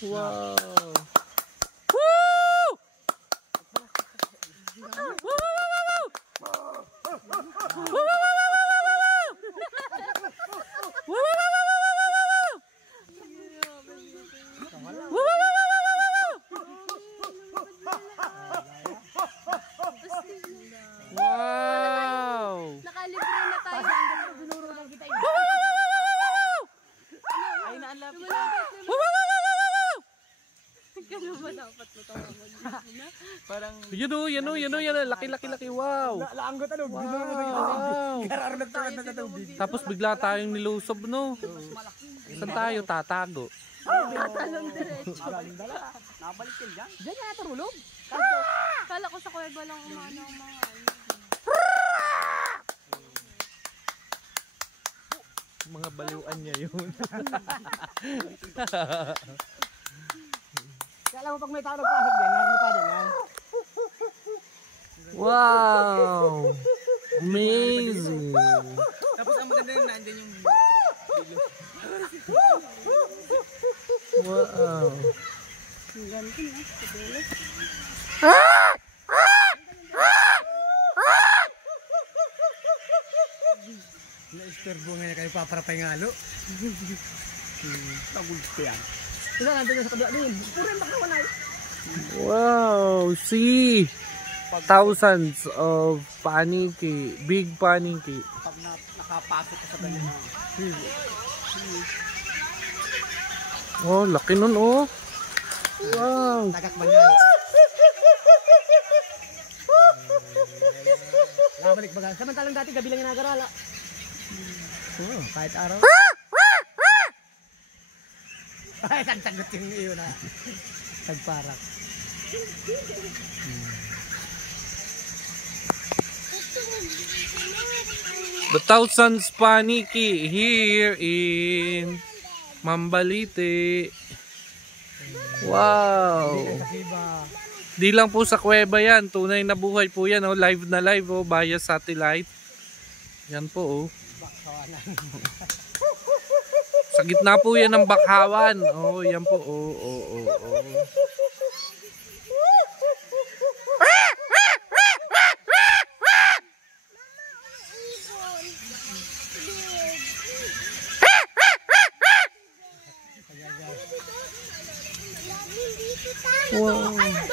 Wow! Wow! Nakalibre na tayo. Ay, naalapit. Ganun ba dapat mo tawagin na? Parang... Yan o. Laki. Wow! Laanggot ano? Wow! Tapos bigla tayong nilusob, no? Saan tayo tatago? Tatalong diretso. Nabalik yan dyan. Diyan nga turulog. Kala ko sa kuweba lang umano ang mga Mga baliwan niya yun. Kaya alam mo pag may tao nagpasok dyan, narin pa din yan. Wow! Amazing! Tapos ang maganda yung nandyan yung... Wow! ganito na. Sabelo. Na-isturbo ngayon kayo paparapay nga lo. Nagulog ko yan. Ito nandun sa kabila din. Puro yung makawanay. Wow! See! Thousands of paniki. Big paniki. Pag nakapasok ka sa ganyan. Oh, laki nun oh. Wow! Tagak man yan. Nabalik baga. Samantalang dati gabi lang yung nagarala. Oh, kahit araw. Ay, tagtagot yung iyo na. Tagparak. The thousands paniki here in Mambalite. Wow! Di lang po sa kuweba yan. Tunay na buhay po yan. Oh. Live na live oh, via satellite. Yan po oh. Sa gitna po yan ng bakhawan. Oh, yan po. Oh. Wow.